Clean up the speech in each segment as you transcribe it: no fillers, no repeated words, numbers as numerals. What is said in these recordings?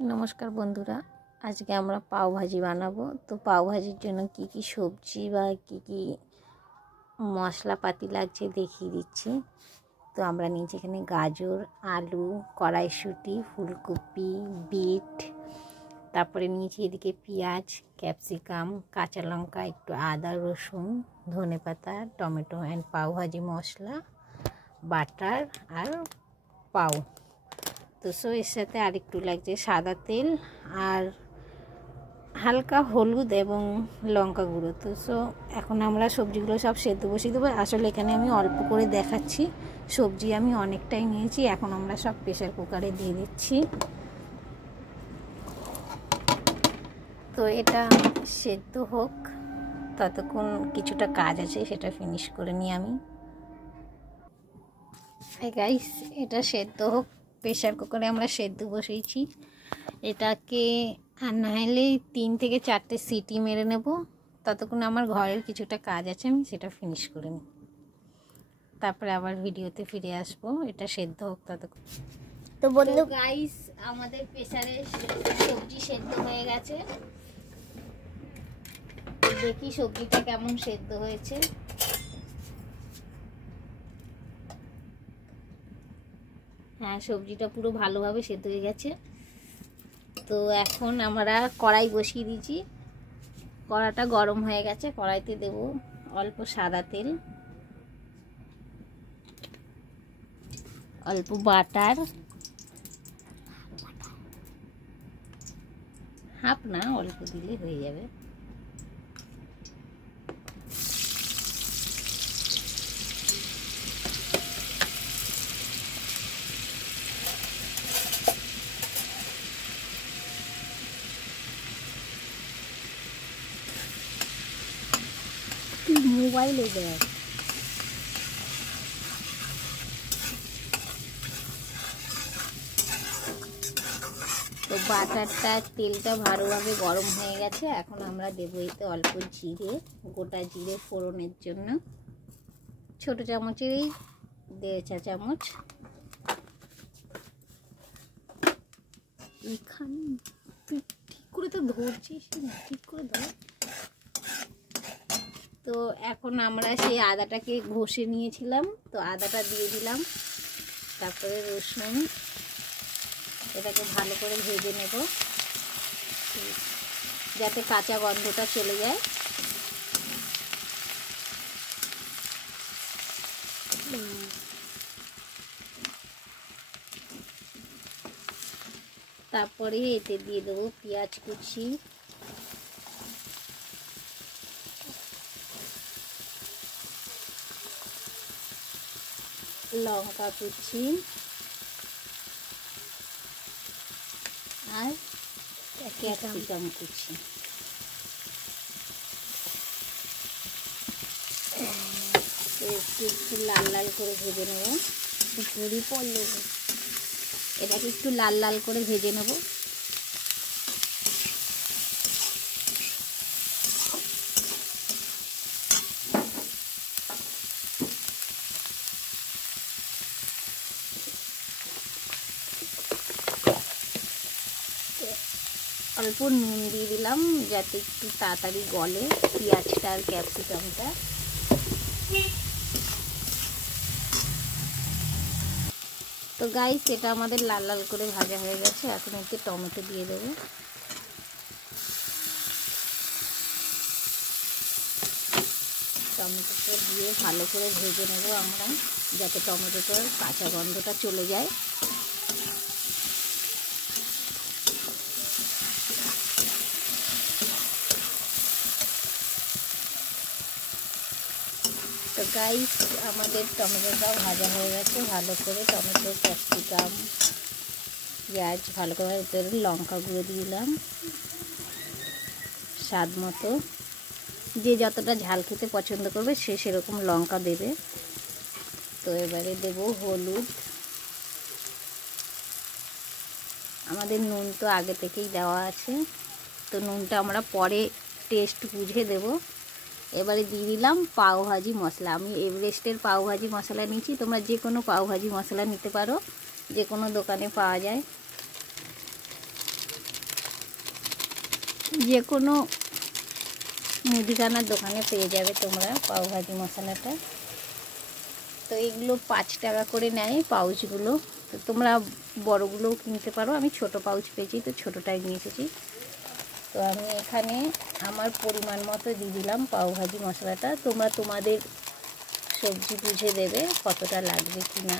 নমস্কার বন্ধুরা, আজকে আমরা পাও ভাজি বানাবো। তো পাও ভাজির জন্য কি কি সবজি বা কি কি মশলাপাতি লাগছে দেখিয়ে দিচ্ছি। তো আমরা নিয়েছি এখানে গাজর, আলু, কড়াইশুঁটি, ফুলকপি, বিট, তারপরে নিয়েছি এদিকে পেঁয়াজ, ক্যাপসিকাম, কাঁচা লঙ্কা, একটু আদা, রসুন, ধনেপাতা, টমেটো অ্যান্ড পাও ভাজি মশলা, বাটার আর পাও। তো এর সাথে আরেকটু লাগছে সাদা তেল আর হালকা হলুদ এবং লঙ্কা গুঁড়ো। তো এখন আমরা সবজিগুলো সব সেদ্ধ বসিয়ে দেবো। আসলে এখানে আমি অল্প করে দেখাচ্ছি, সবজি আমি অনেকটাই নিয়েছি। এখন আমরা সব প্রেসার কুকারে দিয়ে দিচ্ছি। তো এটা সেদ্ধ হোক, ততক্ষণ কিছুটা কাজ আছে, সেটা ফিনিশ করে নিই আমি। গাইস, এটা সেদ্ধ হোক, প্রেসার কুকারে আমরা সেদ্ধ বসিয়েছি। এটাকে আর না হলে 3 থেকে 4টে সিটি মেরে নেব। ততক্ষণ আমার ঘরের কিছুটা কাজ আছে, আমি সেটা ফিনিশ করে নিই, তারপরে আবার ভিডিওতে ফিরে আসবো। এটা সেদ্ধ হোক ততক্ষণ। তো বন্ধু গাইস, আমাদের প্রেসারে সবজি সেদ্ধ হয়ে গেছে। দেখি সবজিটা কেমন সেদ্ধ হয়েছে। হ্যাঁ, সবজিটা পুরো ভালোভাবে সেদ্ধ হয়ে গেছে। তো এখন আমরা কড়াই বসিয়ে দিয়েছি। কড়াটা গরম হয়ে গেছে। কড়াইতে দেব অল্প সাদা তেল, অল্প বাটার, হাফ না অল্প দিলে হয়ে যাবে। মোবাইলে দেখ। তো বাটারটা, তেলটা ভালোভাবে গরম হয়ে গেছে। এখন আমরা দেবো এতে অল্প জিরে, গোটা জিরে ফোড়নের জন্য। ছোট চামচেরই 1.5 চা চামচ। এখানে তুই ঠিক করে তো ধরছিস না, ঠিক করে ধর। তো এখন আমরা সেই আদাটাকে ঘষে নিয়েছিলাম, তো আদাটা দিয়ে দিলাম। তারপরে রসুন, এটাকে ভালো করে ভেজে নেব যাতে কাঁচা গন্ধটা চলে যায়। তারপরে এতে দিয়ে দেবো পেঁয়াজ কুচি, লঙ্কা কুচি আর ক্যাপসিকাম কুচি। একটু লাল লাল করে ভেজে নেব। ঘুরি পড়ল, এটাকে একটু লাল লাল করে ভেজে নেব। অল্প নুন দিয়ে দিলাম যাতে একটু তাড়াতাড়ি গলে পেঁয়াজটা আর ক্যাপসিকামটা। তো গাইস, এটা আমাদের লাল লাল করে ভাজা হয়ে গেছে। এখন এতে টমেটো দিয়ে দেবো। টমেটোটা দিয়ে ভালো করে ভেজে নেব আমরা, যাতে টমেটোটার কাঁচা গন্ধটা চলে যায়। তো গাইস, আমাদের টমেটোটাও ভাজা হয়ে গেছে ভালো করে। টমেটো, ক্যাপসিকাম, পেঁয়াজ ভালো করে তেল, লঙ্কা গুঁড়ো দিলাম স্বাদ মতো। যে যতটা ঝাল খেতে পছন্দ করবে সে সেরকম লঙ্কা দেবে। তো এবারে দেব হলুদ। আমাদের নুন তো আগে থেকেই দেওয়া আছে, তো নুনটা আমরা পরে টেস্ট বুঝে দেব। এবারে দিয়ে দিলাম পাও ভাজি মশলা। আমি এভারেস্টের পাও ভাজি মশলা নিয়েছি, তোমরা যে কোনো পাও ভাজি মশলা নিতে পারো, যে কোনো দোকানে পাওয়া যায়। যে কোনো মুদিখানার দোকানে পেয়ে যাবে তোমরা পাওভাজি মশলাটা। তো এগুলো 5 টাকা করে নেয় পাউচগুলো। তো তোমরা বড়গুলোও কিনতে পারো, আমি ছোট পাউচ পেয়েছি তো ছোটোটাই নিয়ে এসেছি। তো আমি এখানে আমার পরিমাণ মতো দিয়ে দিলাম পাওভাজি মশলাটা। তোমরা তোমাদের সবজি বুঝে দেবে কতটা লাগবে কি না।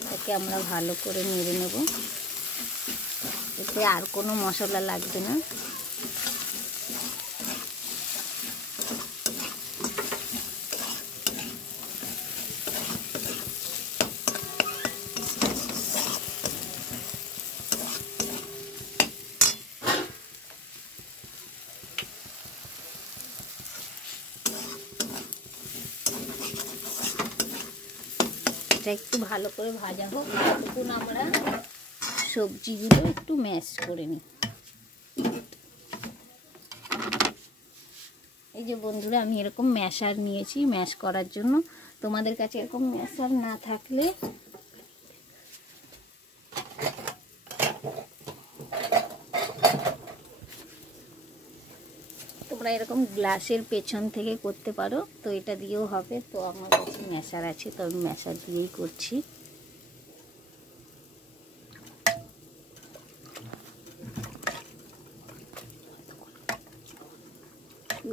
এটাকে আমরা ভালো করে নেড়ে নেব, এতে আর কোনো মশলা লাগবে না। এটা একটু ভালো করে ভাজা হোক, ততক্ষণ আমরা সবজিগুলো একটু ম্যাশ করে নিই। এই যে বন্ধুরা, আমি এরকম ম্যাশার নিয়েছি ম্যাশ করার জন্য। তোমাদের কাছে এরকম ম্যাশার না থাকলে তোমরা এরকম গ্লাসের পেছন থেকে করতে পারো, তো এটা দিয়েও হবে। তো আমার কাছে ম্যাশার আছে, তো আমি ম্যাশার দিয়েই করছি।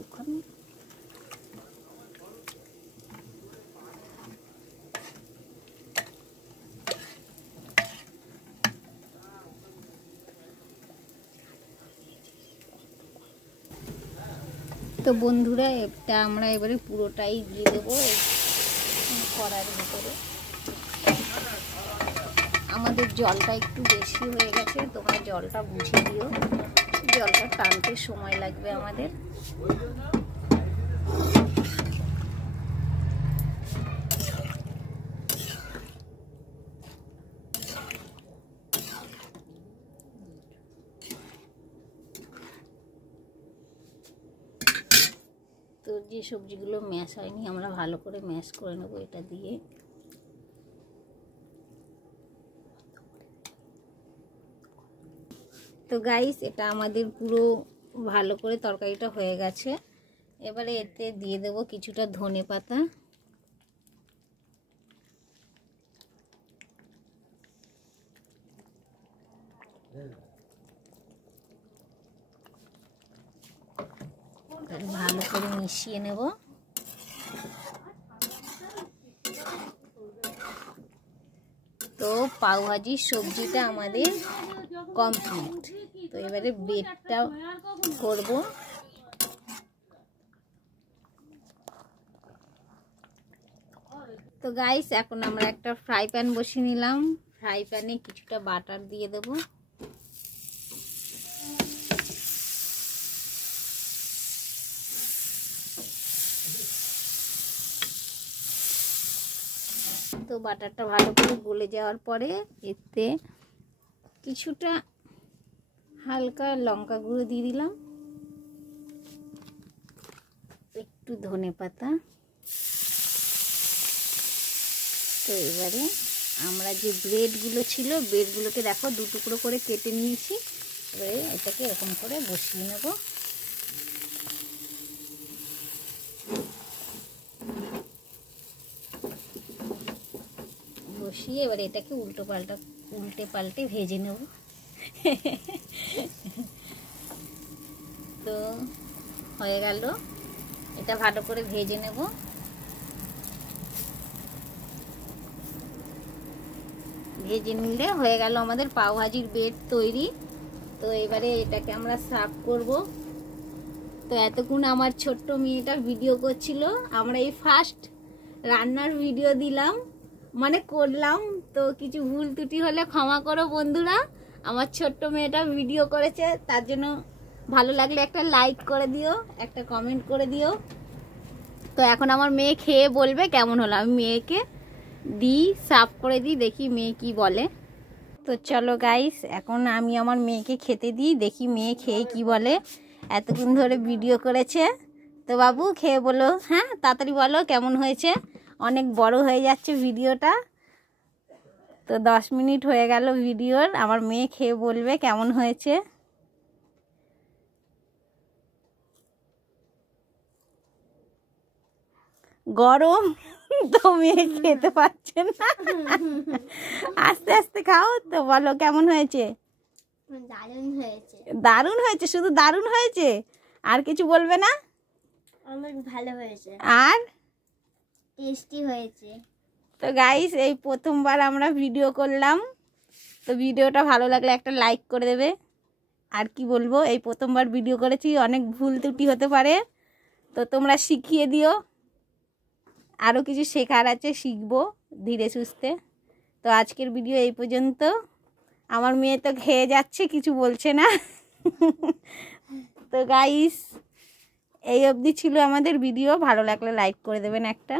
ওখানে তো বন্ধুরা, এটা আমরা এবারে পুরোটাই দিয়ে দেবো কড়ার ভিতরে। আমাদের জলটা একটু বেশি হয়ে গেছে, তোমরা জলটা বুঝে দিও, জলটা টানতে সময় লাগবে আমাদের। তো যে সবজিগুলো ম্যাশ হয়নি আমরা ভালো করে ম্যাশ করে নেবো এটা দিয়ে। তো গাইস, এটা আমাদের পুরো ভালো করে তরকারিটা হয়ে গেছে। এবারে এতে দিয়ে দেব কিছুটা ধনেপাতা, ভালো করে মিশিয়ে নেব। তো পাওভাজির সবজিটা আমাদের কমপ্লিট। তো এবারে বেডটা করব। তো গাইস, এখন আমরা একটা ফ্রাই প্যান বসিয়ে নিলাম। ফ্রাই প্যানে কিছুটা বাটার দিয়ে দেব। তো বাটারটা ভালো করে গলে যাওয়ার পরে এতে কিছুটা হালকা লঙ্কা গুঁড়ো দিয়ে দিলাম, একটু ধনেপাতা। তো এবারে আমরা যে ব্রেডগুলো ছিল, ব্রেডগুলোকে দেখো 2 টুকরো করে কেটে নিয়েছি। এবারে এটাকে এরকম করে বসিয়ে নেব। বসিয়ে এবারে এটাকে উল্টে পাল্টে ভেজে নেব। তো হয়ে গেল, এটা ভালো করে ভেজে নেব। ভেজে নিলে হয়ে গেল আমাদের পাওভাজির বেড তৈরি। তো এবারে এটাকে আমরা সার্ভ করব। তো এতক্ষণ আমার ছোট্ট মেয়েটা ভিডিও করছিল, আমরা এই ফার্স্ট রান্নার ভিডিও দিলাম, মানে করলাম। তো কিছু ভুল ত্রুটি হলে ক্ষমা করো বন্ধুরা। আমার ছোট্ট মেয়েটা ভিডিও করেছে, তার জন্য ভালো লাগলে একটা লাইক করে দিও, একটা কমেন্ট করে দিও। তো এখন আমার মেয়ে খেয়ে বলবে কেমন হলো। আমি মেয়েকে দিই, সার্ভ করে দিই, দেখি মেয়ে কি বলে। তো চলো গাইস, এখন আমি আমার মেয়েকে খেতে দিই, দেখি মেয়ে খেয়ে কি বলে। এতক্ষণ ধরে ভিডিও করেছে। তো বাবু খেয়ে বলো, হ্যাঁ তাড়াতাড়ি বলো কেমন হয়েছে। অনেক বড় হয়ে যাচ্ছে ভিডিওটা। তো 10 মিনিট হয়ে গেল ভিডিওর। আমার মেয়ে খেয়ে বলবে কেমন হয়েছে। গরম তো মেয়ে খেতে পারছে না, আস্তে আস্তে খাও। তো বলো কেমন হয়েছে? দারুণ হয়েছে। দারুণ হয়েছে? শুধু দারুণ হয়েছে, আর কিছু বলবে না? অনেক ভালো হয়েছে আর টেস্টি হয়েছে। তো গাইস, এই প্রথমবার আমরা ভিডিও করলাম, তো ভিডিওটা ভালো লাগলে একটা লাইক করে দেবে। আর কি বলবো, এই প্রথমবার ভিডিও করেছি, অনেক ভুল ত্রুটি হতে পারে, তো তোমরা শিখিয়ে দিও। আরও কিছু শেখার আছে, শিখবো ধীরে সুস্থে। তো আজকের ভিডিও এই পর্যন্ত। আমার মেয়ে তো খেয়ে যাচ্ছে, কিছু বলছে না। তো গাইস, এই অবধি ছিল আমাদের ভিডিও। ভালো লাগলে লাইক করে দেবেন একটা।